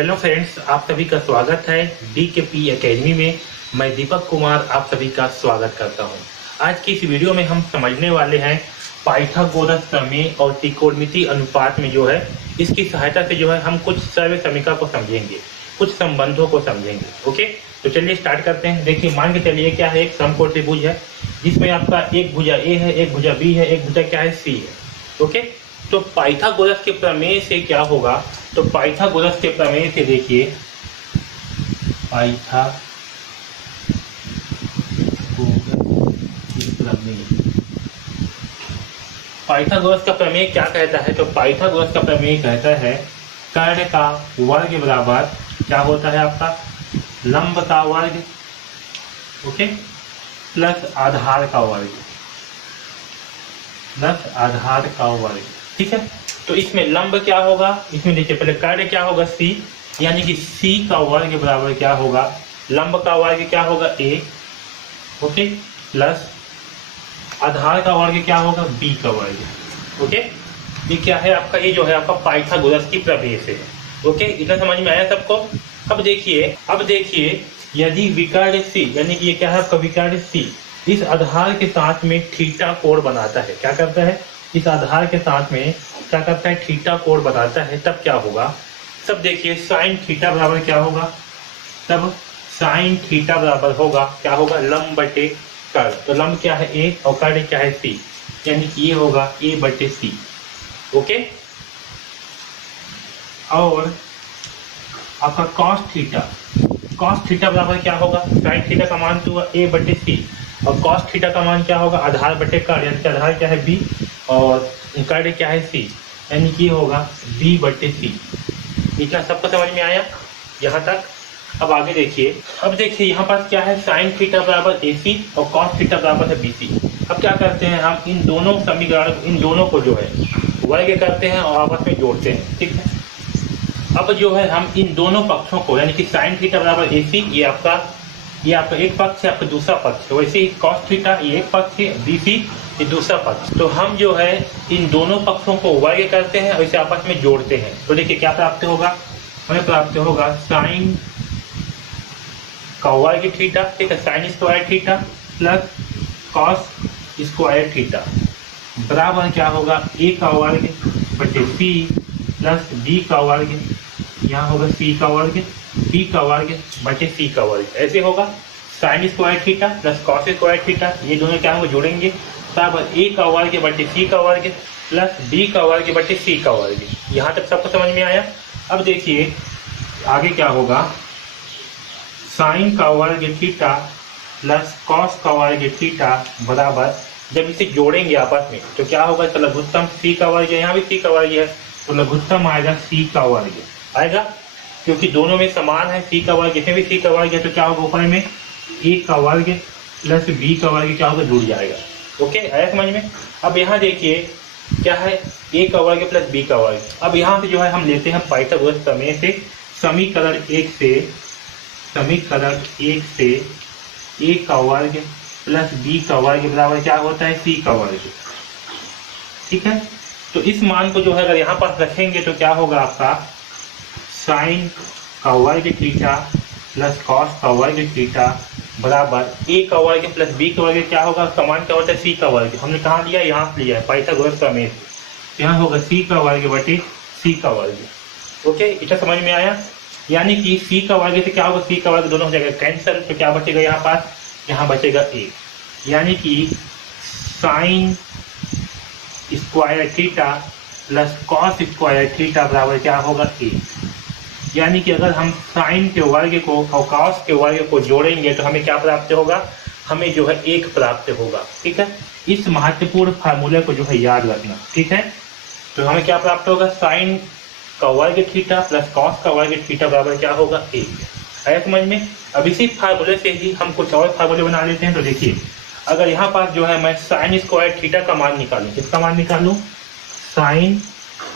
Hello friends, आप सभी का स्वागत है DKP एकेडमी में। मैं दीपक कुमार आप सभी का स्वागत करता हूं। आज की इस वीडियो में हम समझने वाले हैं पाइथागोरस प्रमेय और त्रिकोणमितीय अनुपात में जो है इसकी सहायता से जो है हम कुछ सर्व समीकरण को समझेंगे, कुछ संबंधों को समझेंगे। ओके, तो चलिए स्टार्ट करते हैं। देखिए, मान के चलिए क्या है, एक समकोण त्रिभुज है जिसमें आपका एक भुजा A है, एक भुजा B है, एक भुजा क्या है C है। ओके, तो पाइथागोरस के प्रमेय से क्या होगा, तो पाइथागोरस के प्रमेय से देखिए, पाइथागोरस का प्रमेय क्या कहता है, तो पाइथागोरस का प्रमेय कहता है कर्ण का वर्ग बराबर क्या होता है आपका लंब का वर्ग, ओके, प्लस आधार का वर्ग, प्लस आधार का वर्ग। ठीक है, तो इसमें लंब क्या होगा, इसमें देखिए पहले कर्ण क्या होगा C, यानी कि C का वर्ग बराबर क्या होगा लंब का वर्ग क्या होगा A, ओके, प्लस आधार का वर्ग क्या होगा B का वर्ग। ओके, ये क्या है आपका, ये जो है आपका पाइथागोरस की प्रमेय से है। ओके, इतना समझ में आया सबको। अब देखिए यदि विकर्ण C, यानी कि ये क्या है आपका विकर्ण C इस आधार के साथ में थीटा कोण बनाता है, क्या करता है, इस आधार के साथ में क्या करता है थीटा कोण बनाता है, तब क्या होगा, तब देखिए साइन थीटा बराबर क्या होगा, तब साइन थीटा बराबर होगा क्या होगा लंब बटे कर्ण। तो लंब क्या है A और कर्ण क्या है C, यानी कि ये होगा A बटे C। ओके, और आपका cos थीटा बराबर क्या होगा, साइन थीटा का मान तो हुआ A बटे C और cos थीटा का मान क्या होगा आधार बटे कर्ण, यानी कि आधार क्या है B और कर्ण क्या है C, यानी कि होगा B बटे C। इतना सबको समझ में आया यहाँ तक। अब आगे देखिए, यहाँ पर क्या है साइन थीटा बराबर AC और cos थीटा बराबर है BC। अब क्या करते हैं हम इन दोनों समीकरण, इन दोनों को जो है वर्ग करते हैं और आपस में जोड़ते हैं। ठीक है, अब जो है हम इन दोनों पक्षों को, यानी कि साइन थीटा बराबर AC ये आपका एक पक्ष है, आपका दूसरा पक्ष है, वैसे ही cos थीटा ये एक पक्ष है, BC ये दूसरा पक्ष। तो हम जो है इन दोनों पक्षों को वर्ग करते हैं और इसे आपस में जोड़ते हैं। तो देखिए क्या प्राप्त होगा, हमें प्राप्त होगा साइन का वर्ग थीटा, ठीक है, sine square theta plus cos square theta बराबर क्या होगा A का वर्ग बटे C प्लस B का वर्ग, यहाँ होगा C का वर्ग, B का वर्ग बटे C का वर्ग। ऐसे होगा sign square theta plus cos square theta, ये दोनों क्या होंगे जोड़ेंगे, बराबर A का वर्ग बटे C का वर्ग प्लस B का वर्ग बटे C का वर्ग। यहाँ तक सबको समझ में आया। अब देखिए आगे क्या होगा, साइन का वर्ग थीटा प्लस कॉस का वर्ग थीटा बराबर, जब इसे जोड़ेंगे आपस में तो क्या होगा, तो लघुत्तम C का वर्ग है, यहाँ भी C का वर्ग है, तो लघुत्तम आएगा C का वर्ग आएगा, क्योंकि दोनों में समान है C का वर्ग, इसमें भी C का वर्ग है, तो क्या होगा ऊपर में A का वर्ग प्लस B का वर्ग क्या होगा जुड़ जाएगा। ओके, आया समझ में। अब यहाँ देखिए क्या है A का वर्ग प्लस B का वर्ग। अब यहाँ से जो है हम लेते हैं पाइथागोरस प्रमेय से समीकरण एक से A का वर्ग प्लस B का वर्ग बराबर क्या होता है C का वर्ग। ठीक है, तो इस मान को जो है अगर यहाँ पर रखेंगे तो क्या होगा आपका साइन का वर्ग थीटा प्लस कॉस का वर्ग थीटा बराबर A का वर्ग प्लस B का वर्ग क्या होगा, समान क्या होता है C का वर्ग। हमने कहाँ लिया, यहाँ लिया है पाइथागोरस प्रमेय से, यहाँ होगा C का वर्ग बटे C का वर्ग। ओके, इतना समझ में आया। यानी कि C का वर्ग से क्या होगा, C का वर्ग दोनों हो जाएगा कैंसिल, तो क्या बचेगा यहाँ पास, यहाँ बचेगा A, यानी कि sign square theta plus cos square theta बराबर क्या होगा A। यानी कि अगर हम साइन के वर्ग को और कॉस के वर्ग को जोड़ेंगे तो हमें क्या प्राप्त होगा, हमें जो है 1 प्राप्त होगा। ठीक है, इस महत्वपूर्ण फार्मूले को जो है याद रखना। ठीक है, तो हमें क्या प्राप्त होगा, साइन का वर्ग थीटा प्लस कॉस का वर्ग थीटा बराबर क्या होगा 1। आया समझ में। अब इसी फार्मूले से ही हम कुछ और फार्मूले बना लेते हैं। तो देखिए अगर यहाँ पास जो है मैं साइन स्क्वायर थीटा का मान निकालूँ, किसका मान निकालूँ, साइन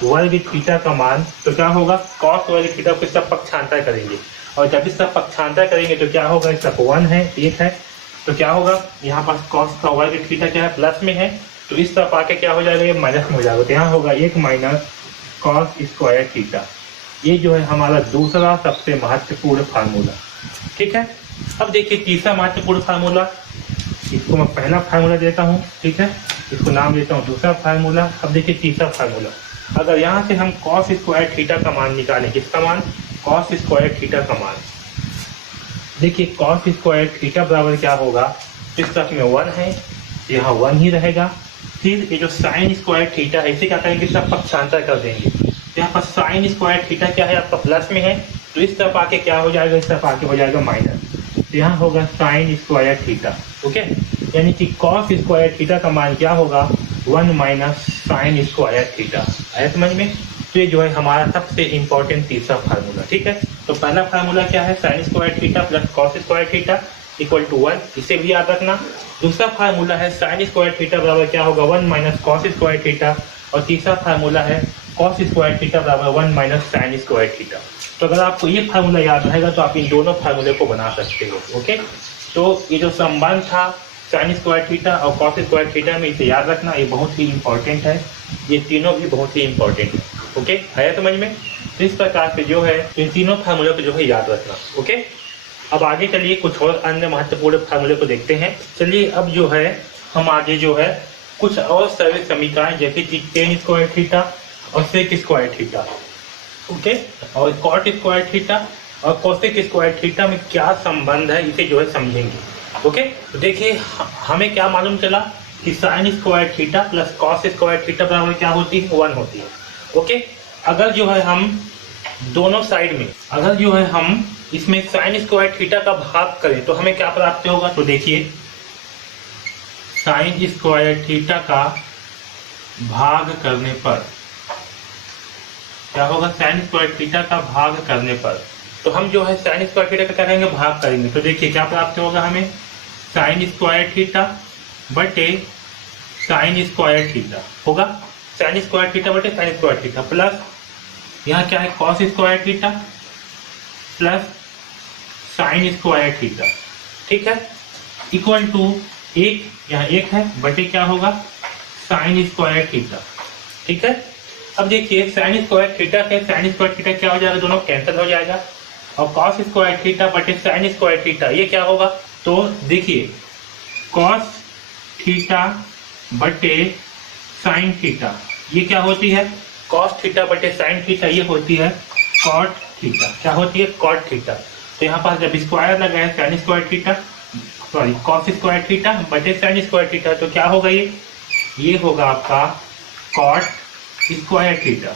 वर्ग थीटा का मान, तो क्या होगा कॉस वर्ग थीटा को इसका पक्षांतर करेंगे और जब इसका पक्षांतर करेंगे तो क्या होगा, इसका 1 है 1 है, तो क्या होगा यहाँ पास कॉस का वर्ग थीटा क्या है प्लस में है, तो इस तरफ आके क्या हो जाएगा, ये माइनस में हो जाएगा, तो यहाँ होगा 1 माइनस कॉस स्क्वायर थीटा। ये जो है हमारा दूसरा सबसे महत्वपूर्ण फार्मूला। ठीक है, अब देखिए तीसरा महत्वपूर्ण फार्मूला, इसको मैं पहला फार्मूला देता हूँ। ठीक है, इसको नाम देता हूँ दूसरा फार्मूला। अब देखिए तीसरा फार्मूला, अगर यहाँ से हम कॉस स्क्वायर थीटा का मान निकालें, किसका मान, कॉस स्क्वायर थीटा का मान। देखिए कॉस स्क्वायर थीटा बराबर क्या होगा, इस तरफ में 1 है, यहाँ 1 ही रहेगा। फिर ये जो साइन स्क्वायर थीटा है इसे क्या करेंगे, सब पक्षांतर कर देंगे। यहाँ पर साइन स्क्वायर थीटा क्या है आपका प्लस में है, तो इस तरफ आके क्या हो जाएगा, इस तरफ आके हो जाएगा माइनस। तो यहाँ होगा साइन स्क्वायर थीटा। ओके, यानी कि कॉस स्क्वायर थीटा का मान क्या होगा, 1 माइनस साइन स्क्वायर थीटा। आया समझ में। तो ये जो है हमारा सबसे इंपॉर्टेंट तीसरा फार्मूला। ठीक है, तो पहला फार्मूला क्या है, sine square theta plus cos square theta equal to 1, इसे भी याद रखना। दूसरा फार्मूला है साइन स्क्वायर थीटा बराबर क्या होगा, 1 माइनस कॉस स्क्वायर थीटा। और तीसरा फार्मूला है कॉस स्क्वायर थीटा बराबर 1 माइनस साइन स्क्वायर थीटा। तो अगर आपको ये फार्मूला याद रहेगा तो आप इन दोनों फार्मूले को बना सकते हो। ओके, तो ये जो संबंध था साइन स्क्वायर थीटा और कॉस स्क्वायर थीटा में, इसे याद रखना, ये बहुत ही इंपॉर्टेंट है। ये तीनों भी बहुत ही इंपॉर्टेंट है। ओके, आया समझ में। तो इस प्रकार से जो है इन तीनों फार्मूले को जो है याद रखना। ओके, अब आगे चलिए कुछ और अन्य महत्वपूर्ण फार्मूले को देखते हैं। चलिए अब जो है हम आगे जो है कुछ और सरल समीकरण, जैसे कि टेन स्क्वायर थीटा और सेक स्क्वायर थीटा, ओके, और कॉट स्क्वायर थीटा और कोसेक स्क्वायर थीटा में क्या संबंध है, इसे जो है समझेंगे। ओके, तो देखिए हमें क्या मालूम चला कि sign square theta plus cos square theta बराबर क्या होती है, 1 होती है। ओके, अगर जो है हम दोनों साइड में, अगर जो है हम इसमें साइन स्क्वायर थीटा का भाग करें तो हमें क्या प्राप्त होगा, तो देखिए साइन स्क्वायर थीटा का भाग करने पर क्या होगा, साइन स्क्वायर थीटा का भाग करने पर, तो हम जो है साइन स्क्वायर थीटा का क्या करेंगे, भाग करेंगे। तो देखिए क्या प्राप्त होगा हमें, साइन स्क्वायर थीटा बटे साइन स्क्वायर थीटा होगा, साइन स्क्वायर थीटा बटे साइन स्क्वायर थीटा, प्लस यहाँ क्या है cos square theta plus sign square theta. ठीक है, इक्वल टू एक, यहाँ 1 है, बटे क्या होगा, साइन स्क्वायर थीटा। ठीक है, अब देखिए साइन स्क्वायर थीटा से साइन स्क्वायर थीटा क्या हो जाएगा, दोनों कैंसिल हो जाएगा। और कॉस स्क्वायर थीटा बटे साइन स्क्वायर थीटा ये क्या होगा, तो देखिए कॉस थीटा बटे साइन थीटा ये क्या होती है, कॉस थीटा बटे साइन थीटा ये होती है कॉट थीटा। क्या होती है, कॉट थीटा। तो यहाँ पर जब स्क्वायर लगा है sine square theta, sorry cos square theta बटे साइन स्क्वायर थीटा, तो क्या होगा, ये होगा आपका कॉट स्क्वायर थीटा।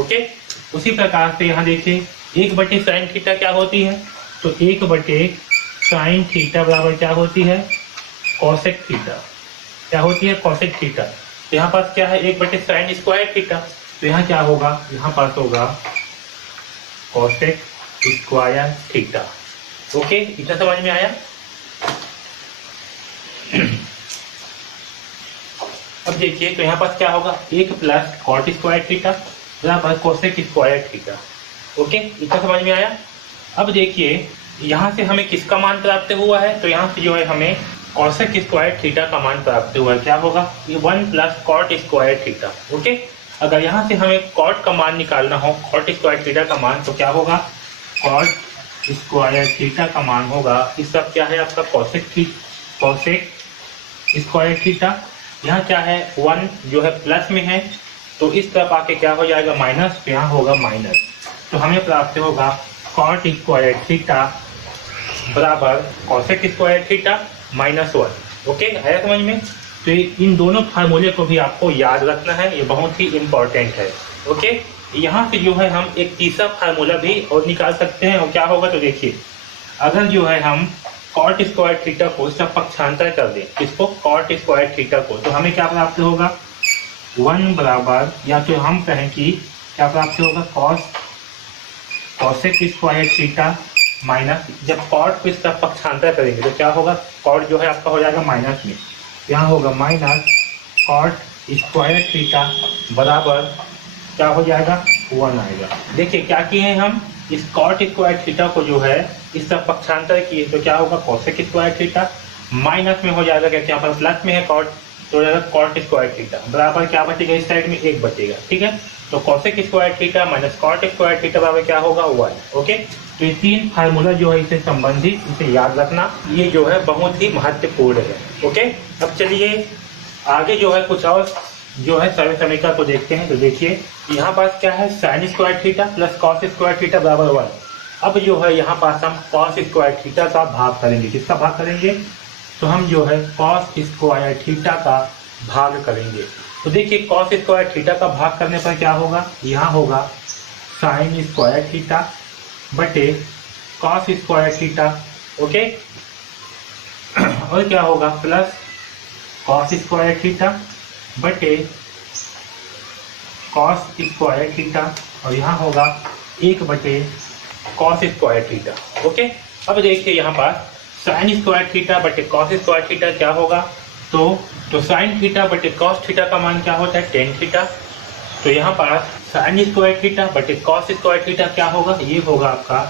ओके, उसी प्रकार से यहाँ देखिए 1 बटे साइन थीटा क्या होती है, तो 1 बटे साइन थीटा बराबर क्या होती है, कॉसेक थीटा। क्या होती है, कॉसेक थीटा। तो यहाँ पास क्या है, 1 बटे साइन स्क्वायर थीटा, तो यहाँ क्या होगा, यहाँ पास होगा कॉसेक स्क्वायर थीटा। ओके, इतना समझ में आया। अब देखिए तो यहाँ पास क्या होगा, 1 प्लस कॉट स्क्वायर थीटा बराबर कोसेक स्क्वायर थीटा। ओके, इतना समझ में आया। अब देखिए यहाँ से हमें किसका मान प्राप्त हुआ है, तो यहाँ से जो है हमें कोसेक स्क्वायर थीटा का मान प्राप्त हुआ है। क्या होगा, ये 1 plus cot square theta. Okay, अगर यहाँ से हमें कॉट का मान निकालना हो, कॉट स्क्वायर थीटा का मान, तो क्या होगा, कॉट स्क्वायर थीटा का मान होगा, इस सब क्या है आपका कोसेक स्क्वायर थीटा। यहाँ क्या है, 1 जो है प्लस में है, तो इस तरफ आके क्या हो जाएगा, माइनस, तो यहाँ होगा माइनस। तो हमें प्राप्त होगा कॉट स्क्वायर थीटा बराबर कोसेक स्क्वायर थीटा -1। ओके, आया समझ में। तो इन दोनों फार्मूले को भी आपको याद रखना है, ये बहुत ही इंपॉर्टेंट है। ओके, यहाँ से जो है हम एक तीसरा फार्मूला भी और निकाल सकते हैं, और क्या होगा, तो देखिए अगर जो है हम कॉट स्क्वायर थीटा को इसका पक्षांतर कर दें, इसको कॉट स्क्वायर थीटा को, तो हमें क्या प्राप्त होगा, 1 बराबर, या तो हम कहें कि क्या प्राप्त होगा, कॉसेक स्क्वायर थीटा माइनस, जब कॉट को इसका पक्षांतर करेंगे तो क्या होगा, कॉट जो है आपका हो जाएगा माइनस में, यहाँ होगा माइनस कॉट स्क्वायर थीटा बराबर क्या हो जाएगा, 1 आएगा। देखिए क्या किए हैं हम, इस कॉट स्क्वायर थीटा को जो है इसका पक्षांतर किए, तो क्या होगा, कोसेक स्क्वायर थीटा माइनस में हो जाएगा, क्योंकि यहाँ पर प्लस में है कॉट, तो हो जाएगा कॉट स्क्वायर थीटा बराबर क्या बचेगा, इस साइड में 1 बचेगा। ठीक है, तो cosec square theta minus cot square theta बराबर क्या होगा 1। ओके, तो ये 3 फार्मूला जो है इससे संबंधित, इसे याद रखना, ये जो है बहुत ही महत्वपूर्ण है। ओके, अब चलिए आगे जो है कुछ और जो है सरल समीकरण को देखते हैं। तो देखिए यहाँ पास क्या है, sine square theta plus cos square theta बराबर 1। अब जो है यहाँ पास हम कॉस स्क्वायर थीटा का भाग करेंगे। किसका भाग करेंगे? तो हम जो है कॉस स्क्वायर थीटा का भाग करेंगे। तो देखिए कॉस स्क्वायर थीटा का भाग करने पर क्या होगा, यहाँ होगा साइन स्क्वायर थीटा बटे कॉस स्क्वायर थीटा। ओके, और क्या होगा प्लस कॉस स्क्वायर थीटा बटे कॉस स्क्वायर थीटा, और यहाँ होगा 1 बटे कॉस स्क्वायर थीटा। ओके, अब देखिए यहाँ पास साइन स्क्वायर थीटा बटे कॉस स्क्वायर थीटा क्या होगा, तो साइन थीटा बटे कॉस थीटा का मान क्या होता है, टेन थीटा। तो यहाँ पास साइन स्क्वायर थीटा बटे कॉस स्क्वायर थीटा क्या होगा, ये होगा आपका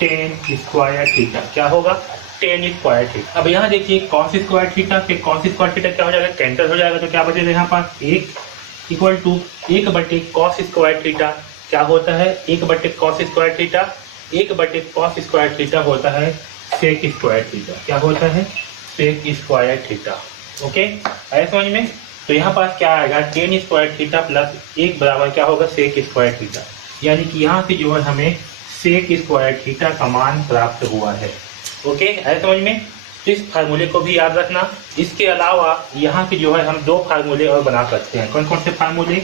टेन स्क्वायर थीटा। क्या होगा, टेन स्क्वायर थीटा। अब यहाँ देखिए कॉस स्क्वायर थीटा से कॉस स्क्वायर थीटा क्या हो जाएगा, कैंसिल हो जाएगा। तो क्या बचेगा यहाँ पास 1 इक्वल टू 1 बटे कॉस स्क्वायर थीटा क्या होता है, 1 बटे कॉस स्क्वायर थीटा, 1 बटे कॉस स्क्वायर थीटा होता है सेक स्क्वायर थीटा। क्या होता है, सेक स्क्वायर थीटा। ओके, आया समझ में? तो यहाँ पास क्या आएगा, टेन स्क्वायर थीटा प्लस 1 बराबर क्या होगा, सेक स्क्वायर थीटा। यानी कि यहाँ से जो है हमें सेक स्क्वायर थीटा का मान प्राप्त हुआ है। ओके, आया समझ में? तो इस फार्मूले को भी याद रखना। इसके अलावा यहाँ से जो है हम 2 फार्मूले और बना सकते हैं। कौन कौन से फार्मूले?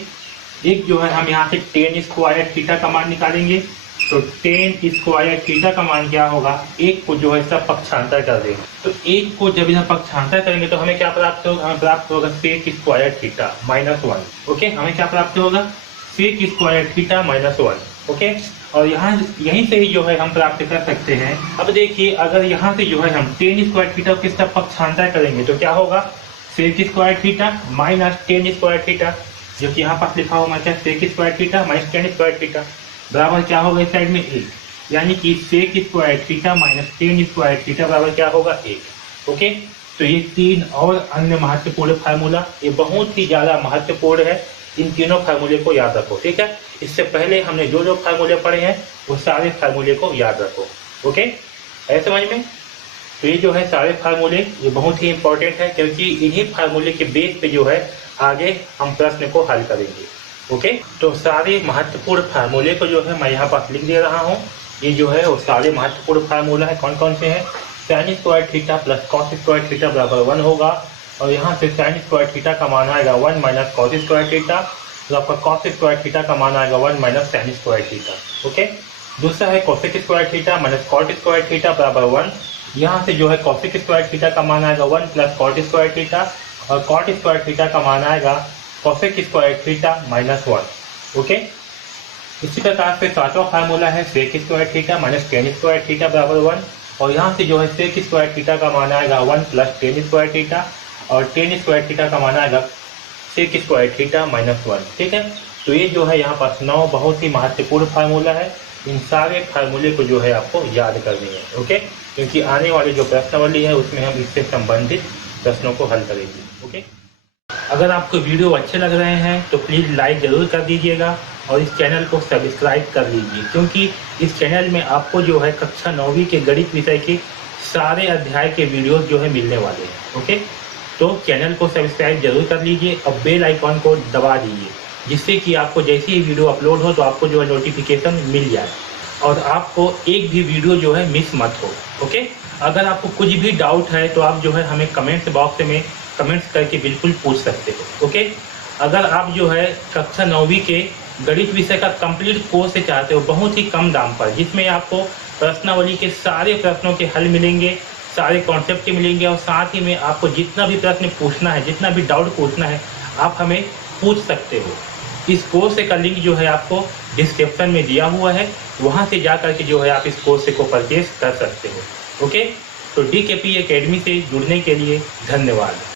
एक जो है हम यहाँ से टेन स्क्वायर थीटा का मान निकालेंगे। तो टेन स्क्वायर थीटा का मान क्या होगा, 1 को जो है सब पक्षांतर कर देंगे। तो 1 को जब इधर पक्षांतर करेंगे तो हमें क्या प्राप्त होगा, हमें प्राप्त होगा sec square theta minus 1। Okay, हमें क्या प्राप्त होगा, sec square theta minus 1। Okay, और यहाँ यहीं से ही जो है हम प्राप्त कर सकते हैं। अब देखिए अगर यहाँ से जो है हम टेन स्क्वायर थीटा के सब पक्षांतर करेंगे तो क्या होगा, sec square theta minus tan square theta, जो कि यहाँ पास लिखा होगा क्या, sec square theta minus tan square theta बराबर क्या होगा, इस साइड में 1। यानी कि sec square theta minus tan square theta बराबर क्या होगा, 1। ओके, तो ये 3 और अन्य महत्वपूर्ण फार्मूला, ये बहुत ही ज़्यादा महत्वपूर्ण है। इन तीनों फार्मूले को याद रखो। ठीक है, इससे पहले हमने जो फार्मूले पढ़े हैं वो सारे फार्मूले को याद रखो। ओके, ऐसे समझ में? तो ये जो है सारे फार्मूले ये बहुत ही इंपॉर्टेंट है, क्योंकि इन्हीं फार्मूले के बेस पे जो है आगे हम प्रश्न को हल करेंगे। ओके, तो सारे महत्वपूर्ण फार्मूले को जो है मैं यहाँ पास लिख दे रहा हूँ। ये जो है वो सारे महत्वपूर्ण फार्मूला है। कौन कौन से हैं? Sign square theta plus cos square theta बराबर 1 होगा, और यहाँ से साइन स्क्वायर थीटा का मान आएगा 1 माइनस कॉस स्क्वायर थीटा, तो आपका कॉस स्क्वायर थीटा का मान आएगा 1 minus sine square theta. Okay, दूसरा है cosec square theta minus cot square theta बराबर 1। यहाँ से जो है कोसेक स्क्वायर थीटा का मान आएगा 1 प्लस कॉट स्क्वायर थीटा, और कॉट स्क्वायर थीटा का मान आएगा cosec square theta minus 1। Okay, इसी प्रकार से 7वां फार्मूला है sec square theta minus tan square theta बराबर 1, और यहाँ से जो है सेक स्क्वायर थीटा का मान आएगा 1 प्लस टेन स्क्वायर थीटा, और टेन स्क्वायर थीटा का मान आएगा सेक स्क्वायर थीटा माइनस 1। ठीक है, तो ये जो है यहाँ पास 9 बहुत ही महत्वपूर्ण फार्मूला है। इन सारे फार्मूले को जो है आपको याद करनी है। ओके, क्योंकि आने वाले जो प्रश्नावली है उसमें हम इससे संबंधित प्रश्नों को हल करेंगे। ओके, अगर आपको वीडियो अच्छे लग रहे हैं तो प्लीज़ लाइक ज़रूर कर दीजिएगा, और इस चैनल को सब्सक्राइब कर लीजिए, क्योंकि इस चैनल में आपको जो है कक्षा 9वीं के गणित विषय के सारे अध्याय के वीडियोस जो है मिलने वाले हैं। ओके, तो चैनल को सब्सक्राइब जरूर कर लीजिए और बेल आइकॉन को दबा दीजिए, जिससे कि आपको जैसे ही वीडियो अपलोड हो तो आपको जो है नोटिफिकेशन मिल जाए, और आपको एक भी वीडियो जो है मिस मत हो। ओके, अगर आपको कुछ भी डाउट है तो आप जो है हमें कमेंट्स बॉक्स में कमेंट्स करके बिल्कुल पूछ सकते हो। ओके, अगर आप जो है कक्षा 9वीं के गणित विषय का कंप्लीट कोर्स चाहते हो बहुत ही कम दाम पर, जिसमें आपको प्रश्नावली के सारे प्रश्नों के हल मिलेंगे, सारे कॉन्सेप्ट के मिलेंगे, और साथ ही में आपको जितना भी प्रश्न पूछना है, जितना भी डाउट पूछना है, आप हमें पूछ सकते हो। इस कोर्स का लिंक जो है आपको डिस्क्रिप्शन में दिया हुआ है, वहाँ से जा करके जो है आप इस कोर्स को परचेज कर सकते हो। ओके, तो DKP एकेडमी से जुड़ने के लिए धन्यवाद।